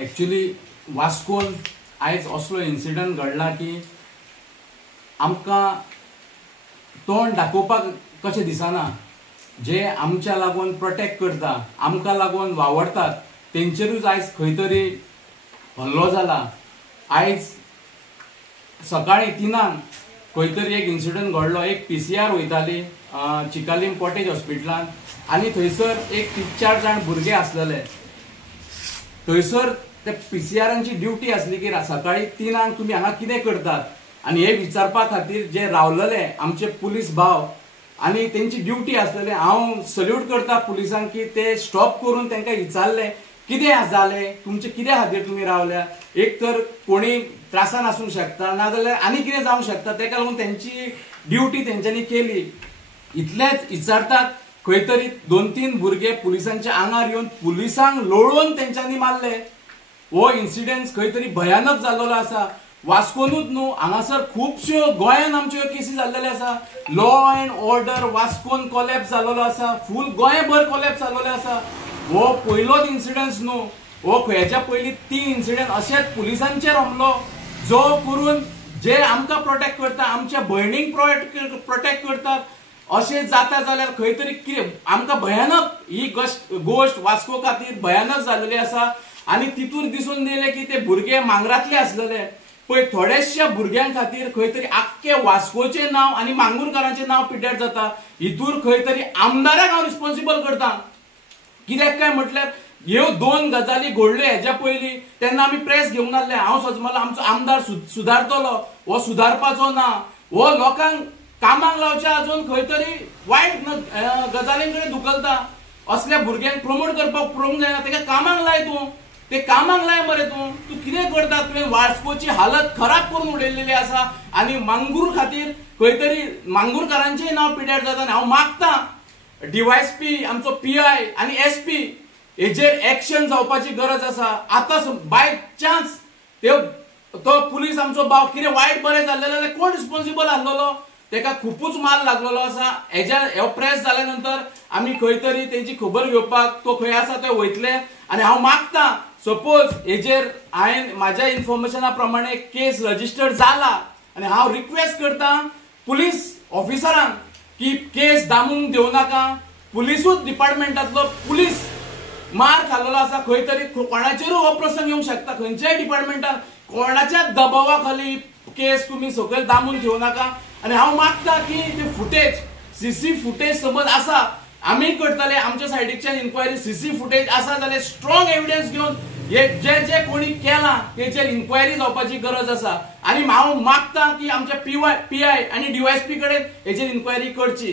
एक्चुअली वास्कोन आयज असलो इन्सिडंट घडला की आमकां तोंड दाखोवपाक कशें दिसना. जे आमच्या लागून प्रोटेक्ट करता, आमकां लागून वावरतात, तेंचेरूच आयज खंय तरी हल्लो जाला. आयज सकाळी 3 खंय तरी एक इन्सिडंट घडलो. एक PCR वयताली चिकालीम कॉटेज हॉस्पिटलान आनी थंयसर एक 3-4 जाण भुरगे आसलेले. थंयसर ते PCRांची ड्युटी आसली की सकाळी 3 तुमी हांगा कितें करतात आनी हे विचारपा खातीर जे रावलेले आमचे पुलीस भाव आनी तेंची ड्युटी आसलेले. हांव सल्यूट करता पुलिसांक की ते स्टॉप करून तांकां विचारले कितें जालें, तुमचे कित्या खातीर तुमी रावल्या. एक तर कोणी त्रासान आसूंक शकता, नाजाल्यार आनी कितें जावंक शकता, तेका लागून तेंची ड्युटी तेंच्यांनी केली. इतलेंच विचारतात खंय तरी 2-3 भुरगे पुलिसांच्या आंगार येवन पुलिसांक लोळोवन तेंच्यांनी मारले. हो इन्सिडेंट खंय तरी भयानक जाल्लो आसा. वास्कोनूच न्हू, हांगासर खुबश्यो गोंयान आमच्यो केसी जाल्लेले आसा. लॉ अँड ऑर्डर वास्कोन कॉलॅप्स जाल्लो आसा, फूल गोंयभर कॉलॅप्स जाल्लो आसा. हो पयलोच इन्सिडंट न्हू, हो हेच्या पयलीं 3 इन्सिडंट अशेंच पुलिसांचेर हमलो जो करून जे आमकां प्रोटेक्ट करता, आमच्या भयणीक प्रोटेक्ट करतात. अशें जाता जाल्यार खंय तरी कितें आमकां भयानक ही गोश्ट वास्को खातीर भयानक जाल्लेली आसा. आनी तितून दिसून येयलें की ते भुरगे मांगरातले आसलेले पळय. थोड्याशा भुरग्यां खातीर खंय तरी आख्खे वास्कोचें नांव आनी मांगूरकारांचें नांव पिड्ड्यार जाता. हितूर खंय तरी आमदाराक हांव रिस्पॉन्सिबल करता. कित्याक काय म्हटल्यार ह्यो 2 गजाली घडल्यो हेच्या पयलीं तेन्ना आमी प्रेस घेवन आसले. हांव सजमलो आमचो आमदार सुदारतलो, हो सुदारपाचो ना, हो लोकांक कामाक लावच्या आजून खंय तरी वायट गजालीं कडेन धुकलता. असल्या भुरग्यांक प्रमोट करपाक पळोवंक जायना. तेका कामाक लाय, तूं ते कामाक लाय मरे. तूं कितें करता? तुवें वास्कोची हालत खराब करून उडयल्लेली आसा आनी मांगूर खातीर खंय तरी मांगूरकारांचें नांव पिड्ड्यार जाता. आनी हांव मागतां DYSP, आमचो PI आनी SP हेजेर एक्शन जावपाची गरज आसा. आतां बाय चान्स तो पुलीस आमचो भाव कितें वायट बरें जाल्लें जाल्यार कोण रिस्पॉन्सिबल आसलेलो? तेका खूबच मार लागलेलो आसा. हो प्रेस जाल्या नंतर आमी खंय तरी तेंची खबर घेवपाक तो खंय आसा ते वयतले. आनी हांव मागतां सपोज हेजेर हांवें म्हाज्या इन्फॉर्मेशना प्रमाणे केस रजिस्टर जाला आनी हांव रिक्वेस्ट करतां पुलीस ऑफिसरांक की केस दामूंक दिवं नाका. पुलिसूच डिपार्टमेंटांतलो पुलीस मार खाल्लो आसा. खंय तरी कोणाचेरूय हो प्रसंग येवंक शकता. खंयच्याय डिपार्टमेंटान कोणाच्या दबावा खाली केस तुमी सकयल दामून ठेवू नाका. आनी हांव मागतां की ते फुटेज CC फुटेज समज आसा, आमी करतले आमच्या सायडीच्यान इन्क्वायरी. CC फुटेज आसा जाल्यार स्ट्रॉंग एविडन्स घेवन हे जे कोणी केला तेचेर इन्क्वायरी जावपाची गरज आसा. आनी हांव मागतां की आमच्या PI आनी DYSP कडेन हेचेर इन्क्वायरी करची.